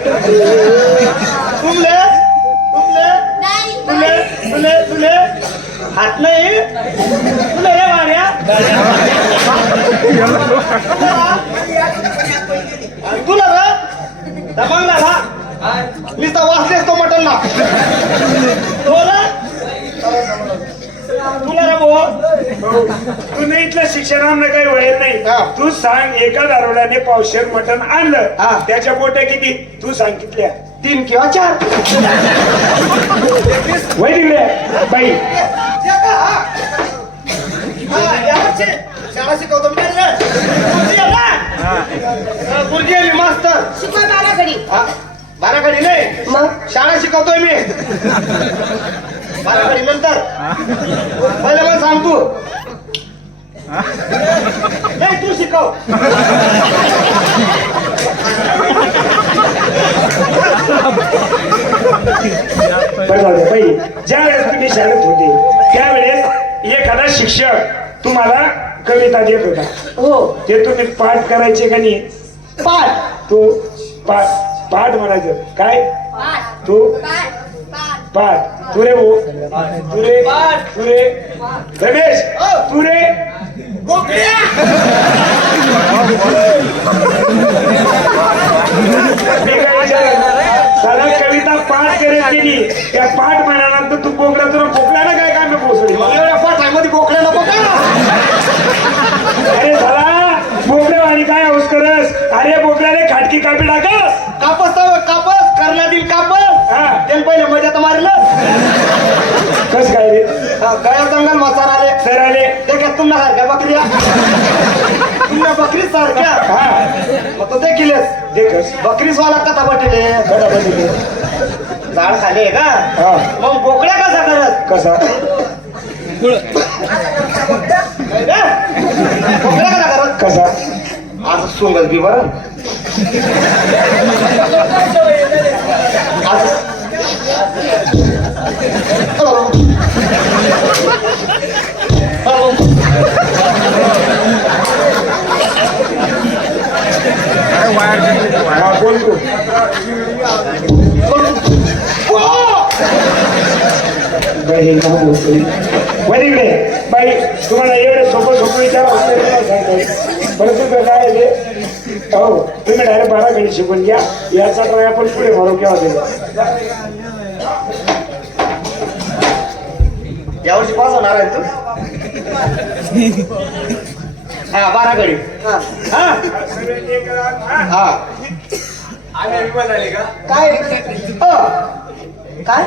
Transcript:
तुमले तुले तुले तुले हात नाही तुला हे वाड्या तुला रा दबांगला हा लिस्ता वाचलेस तो मटन ना तुला रे भाऊ तू नाही इथलं शिक्षणानं काही वळेल नाही तू सांग एका दारोड्याने पावशेर मटन आणलं त्याच्या पोटे किती तू सांग कितल्या 3 किंवा 4 वय तिकडे बाई शाळा शिकवतो मुलगी आहे मी मास्तर शिकवा बाराखडी बाराखडी नाही मग शाळा शिकवतोय मी बाराखडी नंतर पहिले मला सांग तू नाही तू शिकव ज्या वेळेस तुम्ही शाळेत होते त्यावेळेस एखादा शिक्षक तुम्हाला कविता देत होता हो ते तुम्ही पाठ करायचे का नाही पाठ तू पाठ म्हणायचं काय तू पाठ तुरे भाऊ तुरे रमेश तुरे साधा कविता पाठ करेल केली त्या पाठ म्हणाल्यानंतर तू बोकड्या तुला बोकड्याला काय काम पोचली एवढ्या पाठामध्ये बोकड्या नको का अरे झाला बोकड्या आणि काय हौस करस अरे बोकड्याने खाटकी कापी टाकस कापस करला दिल कापस त्याला पहिले मजा तर मारलं कस काय रे गया जंगल मसार आले सर आले देखत तुम्हाला सारख्या बकऱ्या तुम्हाला बकरी सारख्या मग तो देखीलच देखस बकरीच वाला कथा बटले झाड खाली आहे का मग बोकड्या कसा करत कसा बोकड्या कसा करत कसा आज सोंगच बी बरं बोलतो बाई तुम्हाला एवढं सोपं विचार परंतु काय ते हो तुम्ही डायरेक्ट बाराखडी शिकून घ्या याचा ट्राय आपण पुढे भरू केव्हा दिला यावर्षी पास होणार आहे तू हा बाराखडी काय काय